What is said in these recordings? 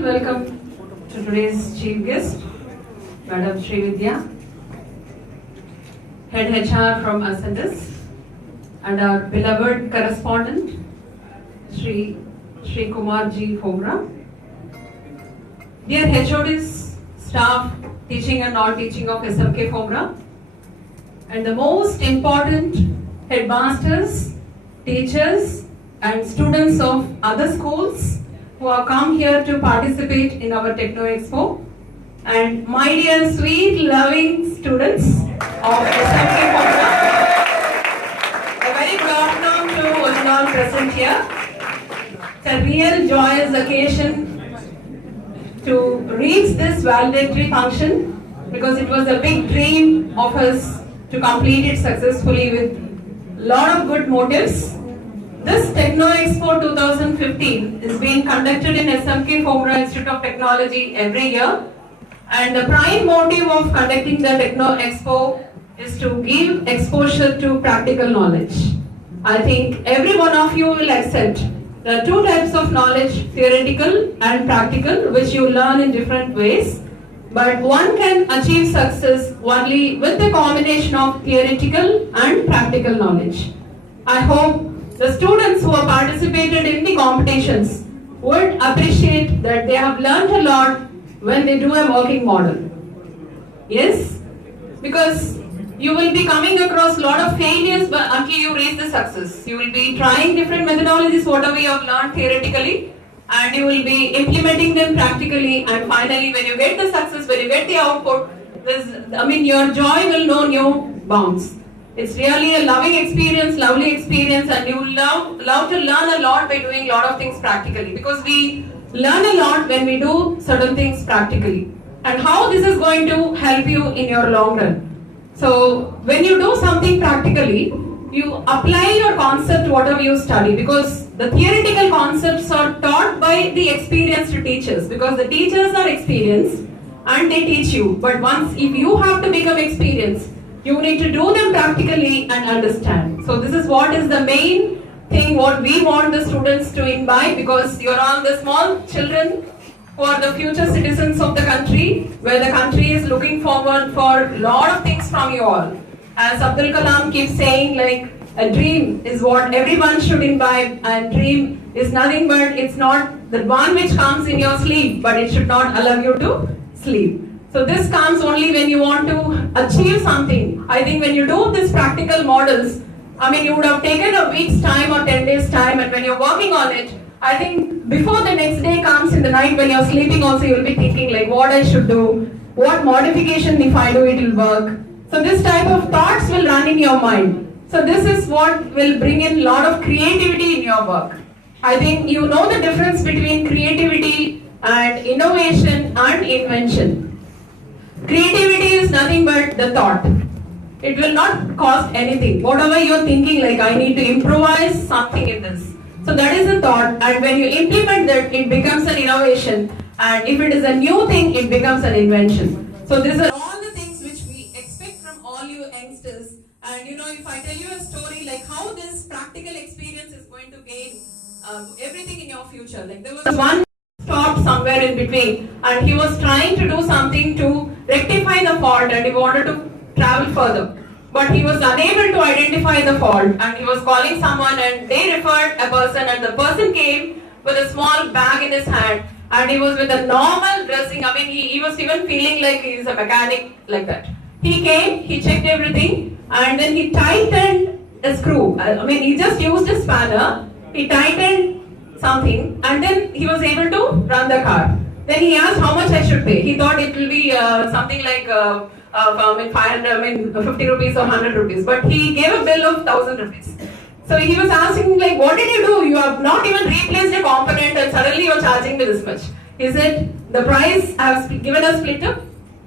special welcome to today's chief guest, Madam Srividya, Head HR from Ascendus, and our beloved correspondent, Sri Kumar Ji Phomra. Dear HODs, staff, teaching and non-teaching of SMK Phomra, and the most important headmasters, teachers, and students of other schools who have come here to participate in our Techno Expo, and my dear sweet loving students of SMK Phomra. A very good afternoon to all present here. It's a real joyous occasion to reach this valedictory function because it was a big dream of us to complete it successfully with a lot of good motives. This Techno Expo 2015 is being conducted in SMK Phomra Institute of Technology every year, and the prime motive of conducting the Techno Expo is to give exposure to practical knowledge. I think every one of you will accept there are two types of knowledge, theoretical and practical, which you learn in different ways. But one can achieve success only with the combination of theoretical and practical knowledge. I hope the students who have participated in the competitions would appreciate that they have learned a lot when they do a working model. Yes? Because you will be coming across a lot of failures until you reach the success. You will be trying different methodologies, whatever you have learned theoretically, and you will be implementing them practically, and finally when you get the success, when you get the output, your joy will know no bounds. It's really a loving experience, lovely experience, and you will love to learn a lot by doing a lot of things practically, because we learn a lot when we do certain things practically. And how this is going to help you in your long run. So when you do something practically, you apply your concept whatever you study, because the theoretical concepts are taught by the experienced teachers, because the teachers are experienced and they teach you. But if you have to become experienced, you need to do them practically and understand. So this is what is the main thing what we want the students to imbibe, because you're all the small children who are the future citizens of the country, where the country is looking forward for a lot of things from you all. As Abdul Kalam keeps saying, like, a dream is what everyone should imbibe, and dream is nothing but it's not the one which comes in your sleep, but it should not allow you to sleep. So this comes only when you want to achieve something. I think when you do these practical models, you would have taken a week's time or 10 days time, and when you're working on it, I think before the next day comes in the night when you're sleeping also, you'll be thinking like what I should do, what modification if I do it will work. So this type of thoughts will run in your mind. So this is what will bring in a lot of creativity in your work. I think you know the difference between creativity and innovation and invention. Creativity is nothing but the thought. It will not cost anything. Whatever you're thinking, like I need to improvise something in this. So that is a thought, and when you implement that, it becomes an innovation, and if it is a new thing, it becomes an invention. So these are all the things which we expect from all you youngsters. And if I tell you a story like how this practical experience is going to gain everything in your future. Like there was one stopped somewhere in between, and he was trying to do something to rectify the fault, and he wanted to travel further. But he was unable to identify the fault, and he was calling someone, and they referred a person, and the person came with a small bag in his hand, and he was with a normal dressing. He was even feeling like he is a mechanic like that. He came, he checked everything, and then he tightened a screw. He just used a spanner, he tightened something, and then he was able to run the car. Then he asked how much I should pay. He thought it will be something like 50 rupees or 100 rupees, but he gave a bill of 1000 rupees. So he was asking like, what did you do? You have not even replaced a component and suddenly you are charging me this much. He said, the price I have given a split up,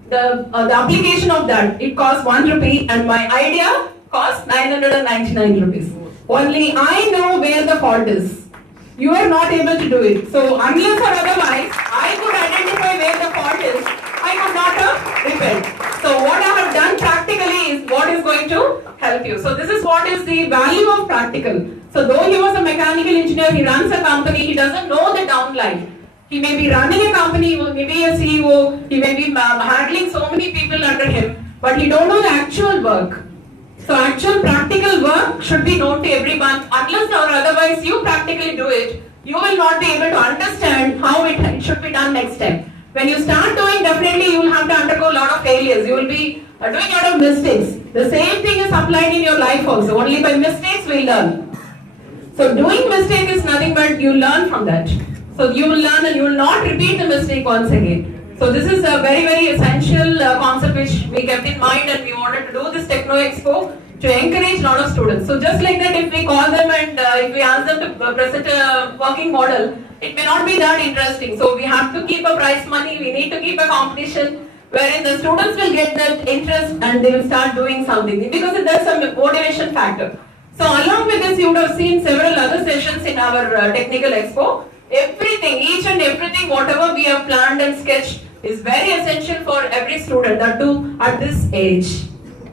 the application of that, it cost 1 rupee, and my idea cost 999 rupees. Only I know where the fault is. You are not able to do it. So unless or otherwise, I could identify where the fault is, I could not have repaired. So what I have done practically is what is going to help you. So this is what is the value of practical. So though he was a mechanical engineer, he runs a company, he doesn't know the downline. He may be running a company, he may be a CEO, he may be handling so many people under him, but he don't know the actual work. So actual practical work should be known to everyone. Unless or otherwise you practically do it, you will not be able to understand how it should be done next time. When you start doing, definitely you will have to undergo a lot of failures. You will be doing a lot of mistakes. The same thing is applied in your life also. Only by mistakes we learn. So doing mistake is nothing but you learn from that. So you will learn and you will not repeat the mistake once again. So this is a very, very essential concept which we kept in mind, and we wanted to do this Techno Expo to encourage a lot of students. So just like that, if we call them and if we ask them to present a working model, it may not be that interesting. So we have to keep a prize money, we need to keep a competition wherein the students will get that interest and they will start doing something, because there's some motivation factor. So along with this, you would have seen several other sessions in our technical expo. Everything, each and everything, whatever we have planned and sketched is very essential for every student, that too at this age.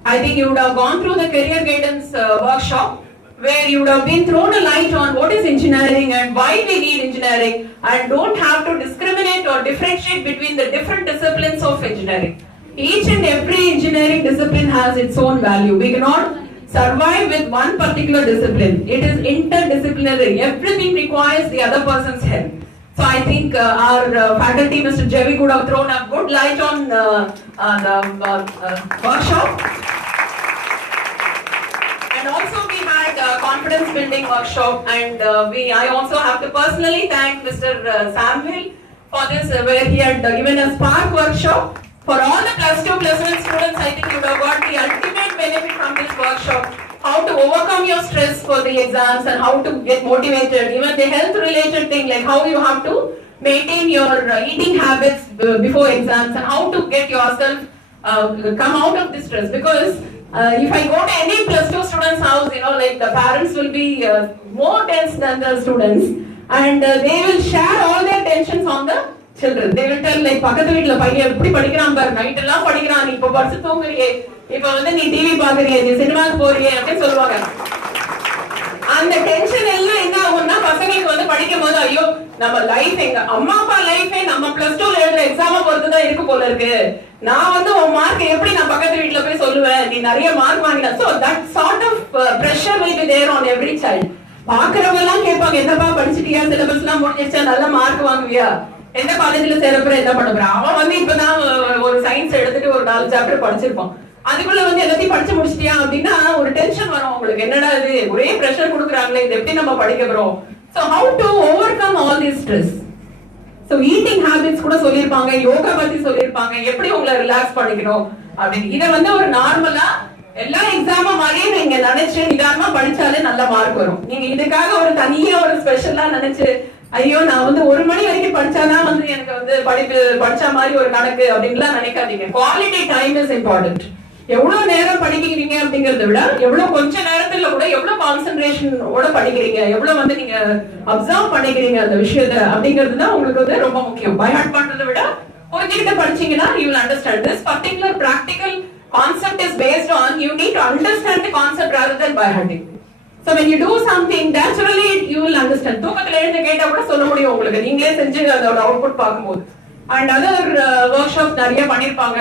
I think you would have gone through the career guidance workshop, where you would have been thrown a light on what is engineering and why we need engineering, and don't have to discriminate or differentiate between the different disciplines of engineering. Each and every engineering discipline has its own value. We cannot survive with one particular discipline. It is interdisciplinary. Everything requires the other person's help. So I think our faculty, Mr. Javi, could have thrown a good light on the workshop. And also we had a confidence building workshop, and I also have to personally thank Mr. Samuel for this, where he had given a Spark workshop. For all the plus 2, plus 1 students, I think you would have got the ultimate benefit from this workshop. How to overcome your stress for the exams and how to get motivated. Even the health related thing, like how you have to maintain your eating habits before exams, and how to get yourself come out of this stress. Because if I go to any plus 2 students' house, like the parents will be more tense than the students, and they will share all their tensions on the children. They will tell, like, பக்கத்து வீட்ல பையன் எப்படி படிக்கிறான் பாரு, நைட் எல்லாம் படிக்கிறான், நீ இப்ப படுத்து தூங்குறியே, இப்ப வந்து நீ டிவி பாக்குறியே, நீ சினிமாக்கு போறியே அப்படின்னு சொல்லுவாங்க. அந்த டென்ஷன் எல்லாம் என்ன ஆகும்னா, பசங்களுக்கு வந்து படிக்கும் போது, ஐயோ நம்ம லைஃப், எங்க அம்மா அப்பா லைஃபே நம்ம பிளஸ் 2ல எழுதுற எக்ஸாம பொறுத்துதான் இருக்கு போல இருக்கு. நான் வந்து உன் மார்க் எப்படி நான் பக்கத்து வீட்ல போய் சொல்லுவேன், நீ நிறைய மார்க் வாங்கின. So that sort of pressure will be there on every child. பாக்குறவங்க எல்லாம் கேட்பாங்க, என்னப்பா படிச்சிட்டியா, சிலபஸ் எல்லாம் முடிஞ்சிருச்சா, நல்ல மார்க் வாங்குவியா, எந்த காலேஜ்ல சேரப்புற, என்ன பண்ண போற. அவன் வந்து இப்பதான் ஒரு சயின்ஸ் எடுத்துட்டு ஒரு 4 சாப்டர் படிச்சிருப்பான். அதுக்குள்ள வந்து எல்லாத்தையும் படிச்சு முடிச்சிட்டியா அப்படின்னா ஒரு டென்ஷன் வரும் உங்களுக்கு. என்னடா இது, ஒரே பிரஷர் கொடுக்குறாங்களே, இது எப்படி நம்ம படிக்க போறோம். So how to overcome all this stress? So eating habits கூட சொல்லிருப்பாங்க, யோகா பத்தி சொல்லிருப்பாங்க, எப்படி உங்களை ரிலாக்ஸ் பண்ணிக்கணும் அப்படின்னு. இதை வந்து ஒரு நார்மலா எல்லா எக்ஸாமா மாதிரியே நீங்க நினைச்சு நிதானமா படிச்சாலே நல்ல மார்க் வரும். நீங்க இதுக்காக ஒரு தனியா ஒரு ஸ்பெஷலா நினைச்சு, ஐயோ நான் வந்து 1 மணி வரைக்கும் படிச்சாதான் வந்து எனக்கு வந்து படிச்ச மாதிரி ஒரு கணக்கு அப்படின்லாம் நினைக்காதீங்க. Quality time is important. எவ்வளவு நேரம் படிக்கிறீங்க அப்படிங்கறத விட, எவ்வளவு கொஞ்ச நேரத்துல கூட எவ்வளவு கான்சென்ட்ரேஷனோட படிக்கிறீங்க, எவ்வளவு வந்து நீங்க அப்சர்வ் பண்ணிக்கிறீங்க அந்த விஷயத்த அப்படிங்கிறது தான் உங்களுக்கு வந்து ரொம்ப முக்கியம். பை ஹார்ட் பண்றதை விட புரிஞ்சுக்கிட்ட படிச்சீங்கன்னா you will understand. This particular practical concept is based on you need to understand the concept rather than by hearting. So when you do something, naturally you will understand. தூக்கத்துல எழுந்து கேட்டா கூட சொல்ல முடியும் உங்களுக்கு, நீங்களே செஞ்சு அதோட அவுட்புட் பார்க்கும்போது. அண்ட் அதர் ஒர்க்ஷாப் நிறைய பண்ணிருப்பாங்க.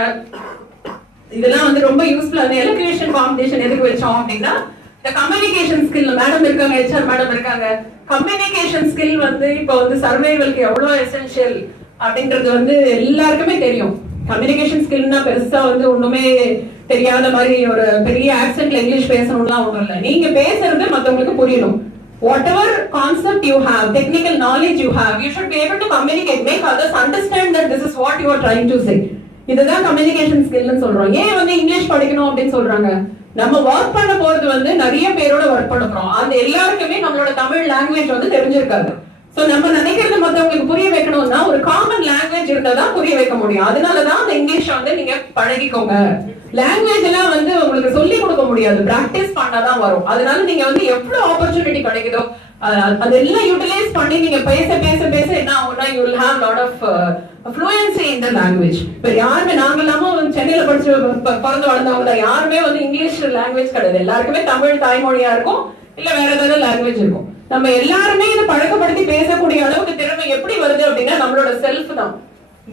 இதெல்லாம் வந்து ரொம்ப யூஸ்ஃபுல்லான எலக்யூஷன் காம்படிஷன் எதுக்கு வச்சோம் அப்படின்னா, இந்த கம்யூனிகேஷன் ஸ்கில், மேடம் இருக்காங்க, HR மேடம் இருக்காங்க, கம்யூனிகேஷன் ஸ்கில் வந்து இப்போ வந்து சர்வைவலுக்கு எவ்வளவு எசென்ஷியல் அப்படின்றது வந்து எல்லாருக்குமே தெரியும். கம்யூனிகேஷன் ஸ்கில்னா பெருசா வந்து ஒண்ணுமே தெரியாத மாதிரி ஒரு பெரிய ஆக்சென்ட்ல இங்கிலீஷ் பேசணும்லாம் ஒண்ணும் இல்லை. நீங்க பேசுறது மத்தவங்களுக்கு புரியணும். Whatever concept you have, technical knowledge you have, you should be able to communicate, make others understand that this is what you are trying to say. இதுதான் கம்யூனிகேஷன் ஸ்கில்னு சொல்றோம். ஏன் வந்து இங்கிலீஷ் படிக்கணும் அப்படின்னு சொல்றாங்க, நம்ம ஒர்க் பண்ண போறது வந்து நிறைய பேரோட ஒர்க் பண்ண போறோம். அந்த எல்லாருக்குமே நம்மளோட தமிழ் லாங்குவேஜ் வந்து தெரிஞ்சிருக்காது. சோ நம்ம நினைக்கிறது மத்தவங்களுக்கு புரிய வைக்கணும்னா ஒரு காமன் லாங்குவேஜ் இருந்தா தான் புரிய வைக்க முடியும். அதனாலதான் அந்த இங்கிலீஷ் வந்து நீங்க பழகிக்கோங்க. லாங்குவேஜ் எல்லாம் வந்து உங்களுக்கு சொல்லி கொடுக்க முடியாது, பிராக்டிஸ் பண்ணாதான் வரும். அதனால நீங்க வந்து எவ்வளவு ஆப்பர்ச்சுனிட்டி கிடைக்குதோ அதெல்லாம் யூட்டிலைஸ் பண்ணி நீங்க பேச பேச பேச என்ன ஆகும்னா you will have lot of fluency in the language. இப்ப யாருமே, நாங்க எல்லாம சென்னையில படிச்சு பிறந்து வளர்ந்தவங்க யாருமே வந்து இங்கிலீஷ் லாங்குவேஜ் கிடையாது. எல்லாருக்குமே தமிழ் தாய்மொழியா இருக்கும், இல்ல வேற ஏதாவது லாங்குவேஜ் இருக்கும். நம்ம எல்லாருமே இதை பழக்கப்படுத்தி பேசக்கூடிய அளவுக்கு திறமை எப்படி வருது அப்படின்னா நம்மளோட செல்ஃப் தான்.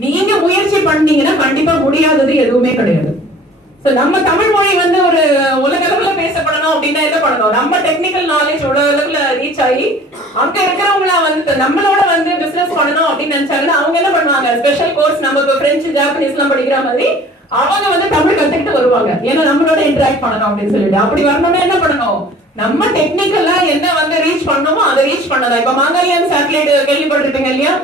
நீங்க முயற்சி பண்ணீங்கன்னா கண்டிப்பா முடியாதது எதுவுமே கிடையாது. நம்ம தமிழ் மொழி வந்து ஒரு உலக அளவுல பேசப்படணும் அப்படின்னா என்ன பண்ணணும்? நம்ம டெக்னிக்கல் நாலேஜ் உலக அளவுல ரீச் ஆகி அங்க இருக்கிறவங்கள வந்து நம்மளோட வந்து பிசினஸ் பண்ணணும் அப்படின்னு நினைச்சாங்கன்னா அவங்க என்ன பண்ணுவாங்க? ஸ்பெஷல் கோர்ஸ் நமக்கு பிரெஞ்சு ஜாப்பனீஸ் எல்லாம் படிக்கிற மாதிரி அவங்க வந்து தமிழ் கத்துக்கிட்டு வருவாங்க. ஏன்னா நம்மளோட இன்டராக்ட் பண்ணணும் அப்படின்னு சொல்லிட்டு. அப்படி வரணும்னா என்ன பண்ணணும்? நம்ம டெக்னிக்கலா என்ன வந்து ரீச் பண்ணணுமோ அதை ரீச் பண்ணதா. இப்ப மங்கல்யான் சேட்டலைட் கேள்விப்பட்டிருப்பீங்க இல்லையா?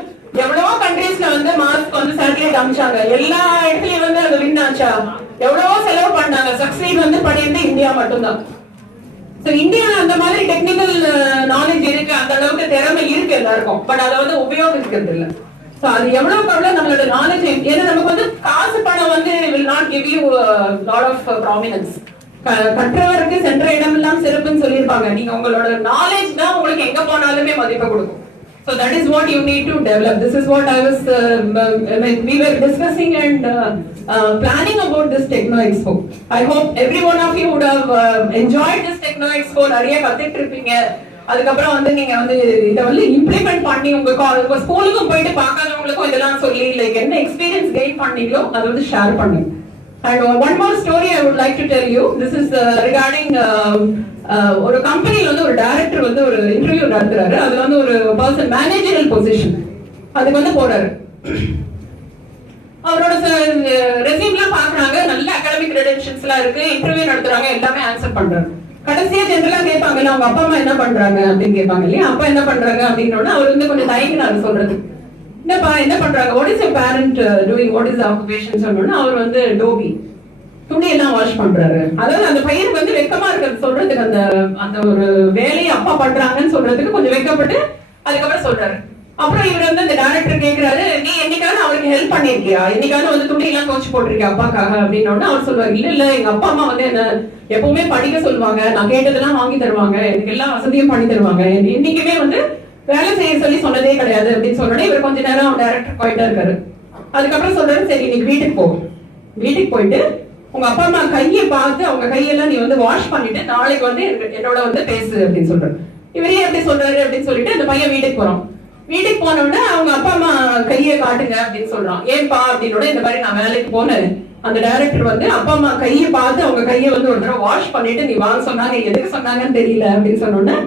எவ்வளவோ கண்ட்ரீஸ்ல வந்து மார்ஸ்க்கு வந்து சேட்டலைட் அனுப்பிச்சாங்க. எல்லா இடத்துலயும் வந்து அது வின் ஆச்சா? எவ்வளவோ செலவு பண்ணாங்க. சக்சீட் வந்து பண்ணிட்டு இந்தியா மட்டும்தான். இந்தியால அந்த மாதிரி டெக்னிக்கல் நாலேஜ் இருக்கு, அந்த அளவுக்கு திறமை இருக்கு எல்லாருக்கும். பட் அதை வந்து உபயோகிக்கிறது இல்லை. அது எவ்வளவுக்கு எவ்வளவு நம்மளோட நாலேஜ், ஏன்னா நமக்கு வந்து காசு பணம் வந்து will not give you lot of prominence. கற்றவருக்கு சென்ற இடம் எல்லாம் சிறப்புன்னு சொல்லியிருப்பாங்க. நீங்க உங்களோட நாலேஜ் தான் உங்களுக்கு எங்க போனாலுமே மதிப்பு கொடுக்கும். So that is what you need to develop. This is what I was we were discussing and planning about this Techno Expo. I hope every one of you would have enjoyed this Techno Expo. நிறைய கத்துட்டு இருப்பீங்க. அதுக்கப்புறம் வந்து நீங்க வந்து இத வந்து இம்ப்ளிமெண்ட் பண்ணி உங்க ஸ்கூலுக்கும் போயிட்டு பார்க்காதவங்களுக்கும் இதெல்லாம் சொல்லி லைக் என்ன எக்ஸ்பீரியன்ஸ் கெயின் பண்ணீங்களோ அதை வந்து ஷேர் பண்ணுங்க. And one more story I would like to tell you. This is regarding ஒரு கம்பெனில வந்து ஒரு டைரக்டர் வந்து ஒரு இன்டர்வியூ நடத்துறாரு. அதுல வந்து ஒரு பர்சன் மேனேஜரல் பொசிஷன் அதுக்கு வந்து போறாரு. அவரோட ரெஸ்யூம்லாம் பாக்குறாங்க, நல்ல அகாடமிக் கிரெடென்ஷியல்ஸ் எல்லாம் இருக்கு. இன்டர்வியூ நடத்துறாங்க, எல்லாமே ஆன்சர் பண்றாரு. கடைசியா ஜெனரலா கேட்பாங்க, அவங்க அப்பா அம்மா என்ன பண்றாங்க அப்படின்னு கேட்பாங்க இல்லையா? அப்பா என்ன பண்றாங்க அப்படின்னா அவர் வந்து கொஞ்சம் தயங்கினாரு சொல்றது. என்னப்பா என்ன பண்றாங்க? What is your parent doing, what is occupation சொன்னோன்னா அவர் வந்து டோபி துணி எல்லாம் வாஷ் பண்றாரு. அதாவது அந்த பையனுக்கு வந்து வெக்கமா இருக்கிறது சொல்றதுக்கு, அந்த அந்த ஒரு வேலையை அப்பா பண்றாங்கன்னு சொல்றதுக்கு கொஞ்சம் வெக்கப்பட்டு அதுக்கப்புறம் சொல்றாரு. அப்புறம் இவர் வந்து அந்த டைரக்டர் கேட்கிறாரு, நீ என்னைக்காவது அவருக்கு ஹெல்ப் பண்ணிருக்கியா? என்னைக்காவது வந்து துணி எல்லாம் துவச்சு போட்டிருக்கியா அப்பாக்காக அப்படின்னு அவர் சொல்லுவாரு, இல்ல இல்ல எங்க அப்பா அம்மா வந்து என்ன எப்பவுமே படிக்க சொல்லுவாங்க, நான் கேட்டதெல்லாம் வாங்கி தருவாங்க, எனக்கு எல்லாம் வசதியும் பண்ணி தருவாங்க, இன்னைக்குமே வந்து வேலை செய்ய சொல்லி சொன்னதே கிடையாது அப்படின்னு சொன்னோடனே இவர் கொஞ்ச நேரம் டைரக்டர் போயிட்டா இருக்காரு. அதுக்கப்புறம் சொல்றாரு, சரி இன்னைக்கு வீட்டுக்கு போ, வீட்டுக்கு போயிட்டு உங்க அப்பா அம்மா கையை பார்த்து அவங்க கையெல்லாம் நீ வந்து வாஷ் பண்ணிட்டு நாளைக்கு வந்து என்னோட வந்து பேசு அப்படின்னு சொல்றாரு. இவரே எப்படி சொல்றாரு அப்படின்னு சொல்லிட்டு அந்த பையன் வீட்டுக்கு போறோம். வீட்டுக்கு போனோடனே அவங்க அப்பா அம்மா கையை காட்டுங்க அப்படின்னு சொல்றான். ஏன்பா அப்படின்னோட இந்த மாதிரி நான் வேலைக்கு போனேன். அந்த டைரக்டர் வந்து அப்பா அம்மா கையை பார்த்து அவங்க கையை வந்து ஒரு தடவை வாஷ் பண்ணிட்டு நீ வாங்க சொன்னாங்க, எதுக்கு சொன்னாங்கன்னு தெரியல அப்படின்னு சொன்னோன்னே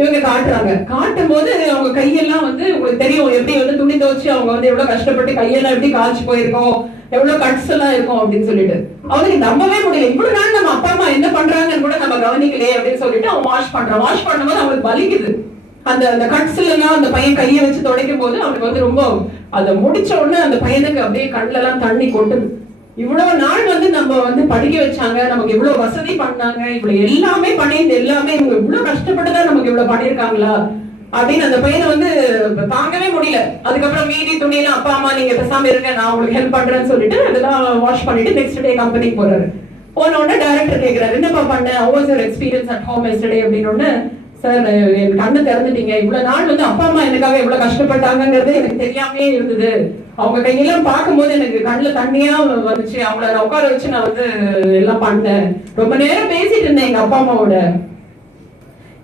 இவங்க காட்டுறாங்க. காட்டும் போது அவங்க கையெல்லாம் வந்து உங்களுக்கு தெரியும் எப்படி வந்து துணி துவச்சு அவங்க வந்து எவ்வளவு கஷ்டப்பட்டு கையெல்லாம் எப்படி காய்ச்சி போயிருக்கோம், எவ்வளவு கட்ஸ் எல்லாம் இருக்கும் அப்படின்னு சொல்லிட்டு அவனுக்கு நம்பவே முடியல. இவ்வளவு நாள் நம்ம அப்பா அம்மா என்ன பண்றாங்கன்னு கூட நம்ம கவனிக்கலையே அப்படின்னு சொல்லிட்டு அவன் வாஷ் பண்றான். வாஷ் பண்ணும்போது அவனுக்கு வலிக்குது. அந்த அந்த கட்ஸ்ல எல்லாம் அந்த பையன் கையை வச்சு துடைக்கும் போது அவனுக்கு வந்து ரொம்ப அதை முடிச்ச உடனே அந்த பையனுக்கு அப்படியே கண்ணுல எல்லாம் தண்ணி கொட்டுது. இவ்வளவு நாள் வந்து நம்ம வந்து படிக்க வச்சாங்க, நமக்கு இவ்வளவு வசதி பண்ணாங்க, இவ்வளவு எல்லாமே பண்ணி எல்லாமே இவங்க இவ்வளவு கஷ்டப்பட்டுதான் நமக்கு இவ்வளவு பண்ணிருக்காங்களா அப்படின்னு அந்த பையனை வந்து தாங்கவே முடியல. அதுக்கப்புறம் மீதி துணியெல்லாம் அப்பா அம்மா நீங்க பேசாம இருங்க, நான் உங்களுக்கு ஹெல்ப் பண்றேன்னு சொல்லிட்டு அதெல்லாம் வாஷ் பண்ணிட்டு நெக்ஸ்ட் டே கம்பெனிக்கு போறாரு. போன உடனே டைரக்டர் கேட்கிறாரு, என்னப்பா பண்ண, how was your experience at home yesterday அப்படின்னு. சார் என் கண்ணு திறந்துட்டீங்க, இவ்வளவு நாள் வந்து அப்பா அம்மா எனக்காக எவ்வளவு கஷ்டப்பட்டாங்கிறது எனக்கு தெரியாமே இருந்தது, அவங்க கையெல்லாம் பார்க்கும்போது எனக்கு கண்ணுல தண்ணியா வந்துச்சு, அவங்கள உட்கார வச்சு நான் வந்து எல்லாம் பண்ணேன், ரொம்ப நேரம் பேசிட்டு இருந்தேன் எங்க அப்பா அம்மாவோட.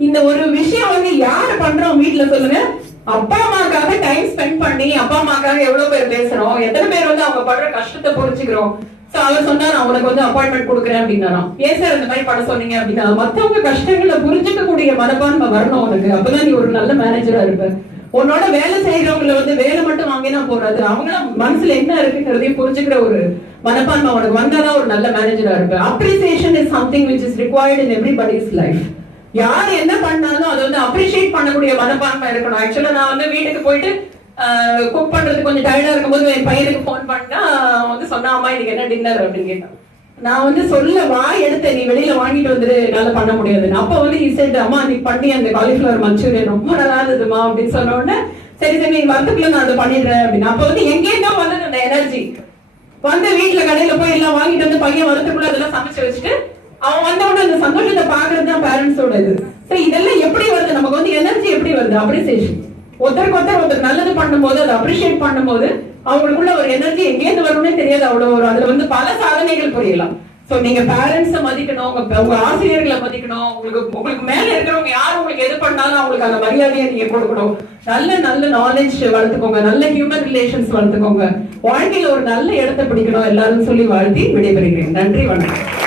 இந்த ஒரு விஷயம் வந்து யாரு பண்றோம் வீட்டுல சொல்லுங்க? அப்பா அம்மாக்காக டைம் ஸ்பெண்ட் பண்ணி அப்பா அம்மாக்காக எவ்வளவு பேர் பேசுறோம், எத்தனை பேர் வந்து அவங்க படுற கஷ்டத்தை புரிஞ்சுக்கிறோம். சோ அவர் சொன்னார், அவனுக்கு வந்து அப்பாயின்மெண்ட் கொடுக்குறேன் அப்படின்னா, ஏன் சார் இந்த மாதிரி பண்ண சொன்னீங்க அப்படின்னா, மத்தவங்க கஷ்டங்களை புரிஞ்சுக்க கூடிய மனப்பான்மை வரணும் உனக்கு, அப்பதான் நீ ஒரு நல்ல மேனேஜரா இருப்ப. உன்னோட வேலை செய்யறவங்களை வந்து வேலை மட்டும் வாங்கினா போறாது, அவங்கள மனசுல என்ன இருக்குங்கிறதையும் புரிஞ்சுக்கிற ஒரு மனப்பான்மை உனக்கு வந்தாதான் ஒரு நல்ல மேனேஜரா இருப்ப. Appreciation is something which is required in everybody's life. யார் என்ன பண்ணாலும் அதை வந்து அப்ரிஷியேட் பண்ணக்கூடிய மனப்பான்மை இருக்கணும். ஆக்சுவலா நான் வந்து வீட்டுக்கு போயிட்டு குக் பண்றது கொஞ்சம் டயர்டா இருக்கும்போது என் பையனுக்கு போன் பண்ணா வந்து சொன்னா, அம்மா இன்னைக்கு என்ன டின்னர் அப்படின்னு கேட்டான். நான் வந்து சொல்ல வாய் எடுத்த, நீ வெளியில வாங்கிட்டு வந்துரு, என்னால பண்ண முடியாதுன்னு. அப்ப வந்து ஈசெட், அம்மா நீ பண்ணி அந்த காலிஃபிளவர் மஞ்சூரியன் ரொம்ப நல்லா இருந்ததுமா அப்படின்னு சொன்ன உடனே, சரி சரி நீ வரத்துக்குள்ள நான் அதை பண்ணிடுறேன் அப்படின்னு. அப்ப வந்து எங்கேயோ வந்து அந்த எனர்ஜி வந்து வீட்டுல கடையில போய் எல்லாம் வாங்கிட்டு வந்து பையன் வரத்துக்குள்ள அதெல்லாம் சமைச்சு வச்சுட்டு அவன் வந்த உடனே அந்த சந்தோஷத்தை பாக்குறது தான் பேரண்ட்ஸோட இது. சரி இதெல்லாம் எப்படி வருது நமக்கு வந்து எனர்ஜி எப்படி வருது? அப்ரிசியேஷன். ஒருத்தர் நல்லது பண்ணும்போது அதை அப்ரிஷியேட் பண்ணும்போது அவங்களுக்குள்ள ஒரு எனர்ஜி எங்கேருந்து வரும்னே தெரியாது, அவ்வளவு ஒரு அதுல வந்து பல சாதனைகள் புரியலாம். சோ நீங்க பேரண்ட்ஸை மதிக்கணும், உங்க ஆசிரியர்களை மதிக்கணும், உங்களுக்கு மேல இருக்கிறவங்க யார் உங்களுக்கு எது பண்ணாலும் அவங்களுக்கு அந்த மரியாதையை நீங்க கொடுக்கணும். நல்ல நாலேஜ் வளர்த்துக்கோங்க, நல்ல ஹியூமன் ரிலேஷன்ஸ் வளர்த்துக்கோங்க, வாழ்க்கையில ஒரு நல்ல இடத்தை பிடிக்கணும் எல்லாரும் சொல்லி வாழ்த்தி விடைபெறுகிறேன். நன்றி, வணக்கம்.